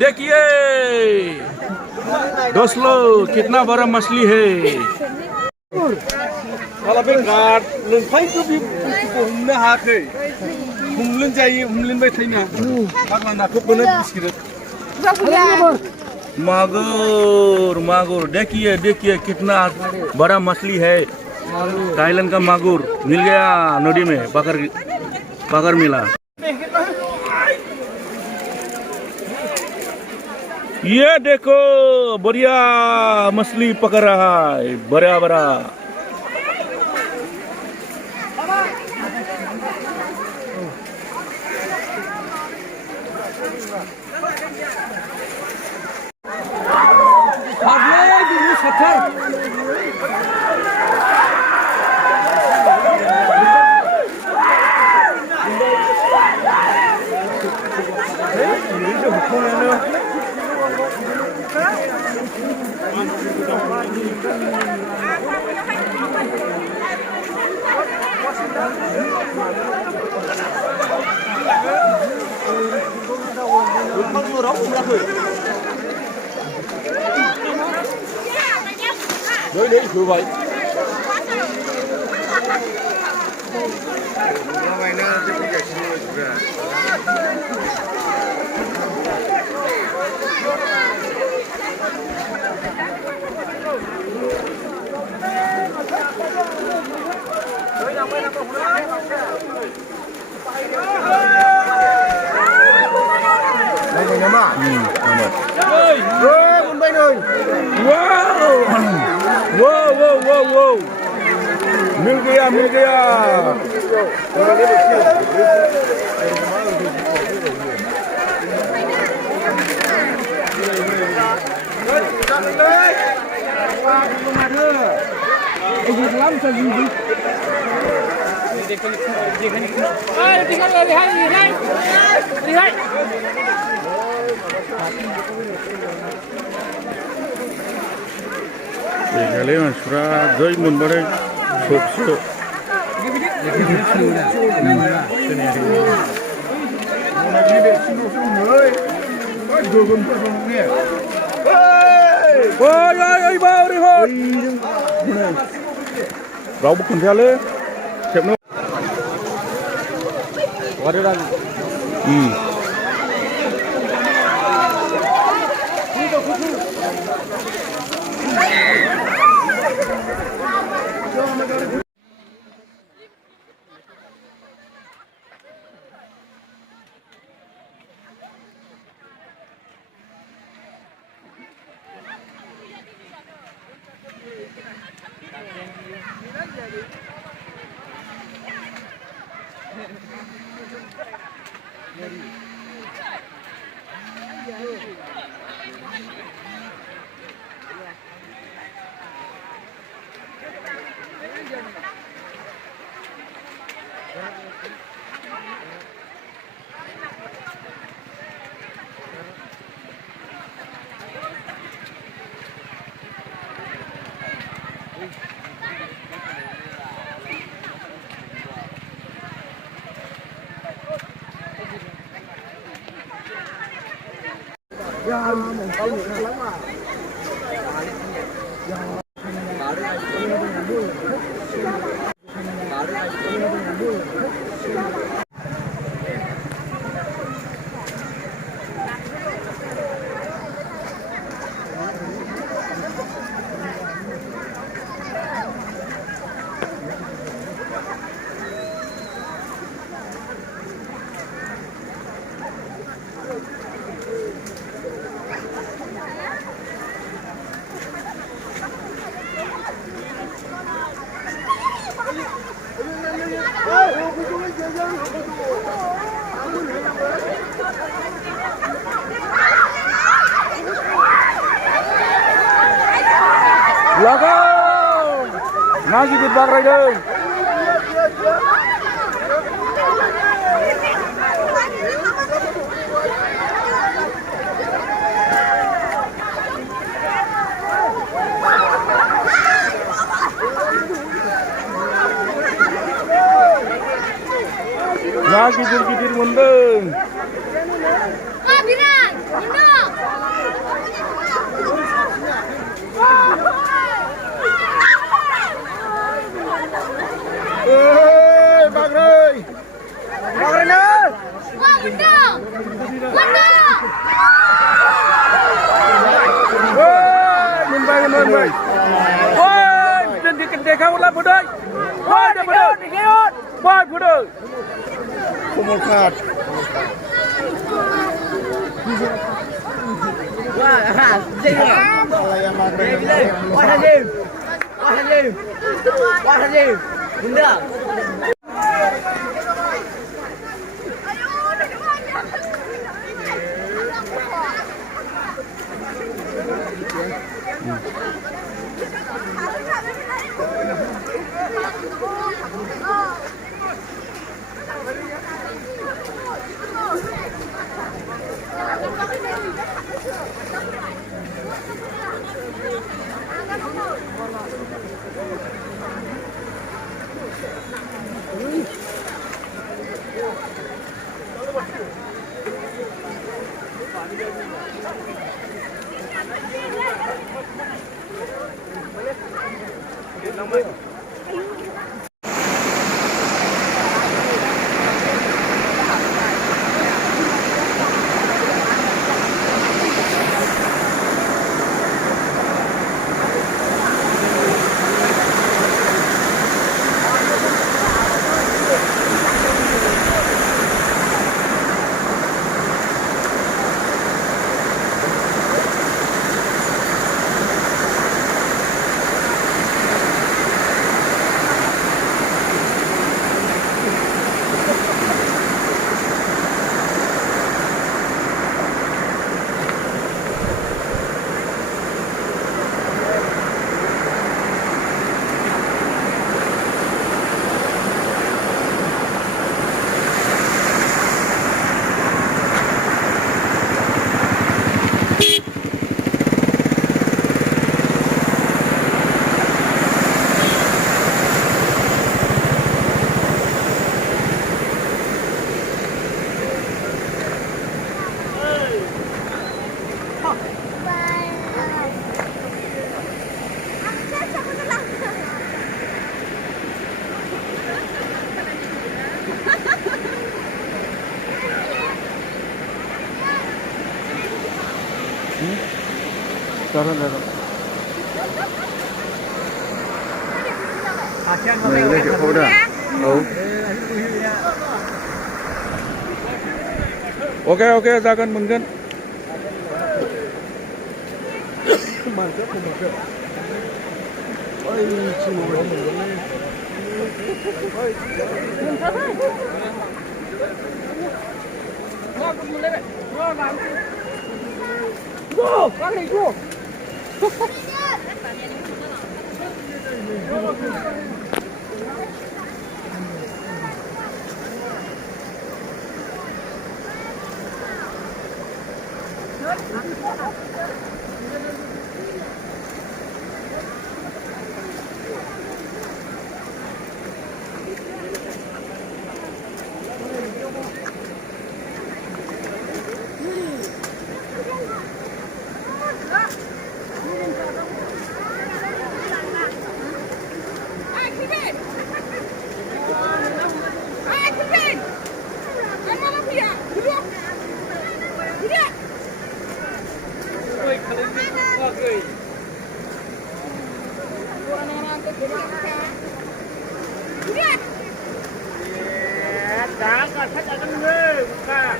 देखिए दोस्तों कितना बड़ा मछली है। kalau benar lengkai tu bi humna hakai humlun jai humlun bai thaina karena nakuk benar biskit मागुर मागुर देखिए देखिए कितना बड़ा मछली है। थाईलैंड का मागुर मिल गया नदी में पकड़ मिला। ये देखो बढ़िया मछली पकड़ रहा है बड़ा बड़ा। Đấy thử vậy. Wow. Mill gaya. Kali surah jai munbarai sok. Ôi bao đi thôi. Rau bukan jalan. Siap no. Waduh dah. Lago, nasi dibak rider. Nasi gidir mundur. Bilang, Indo. Bác ơi. Bác ơi nữa. Wah, Indo. Indo. Nhìn bay lên bay. Ôi, trên cái đề cao là phụ đây. Ôi, đây phụ đây. Ôi, phụ đây. Không một khát. Wah, jadi. Wah, hadir. Bunda. Này lên cái khối đã. Ok, ra cân mừng cân. Ôi, chịu nó mình lên. Go, bác này go. Đá cả thách ở trong người, cả.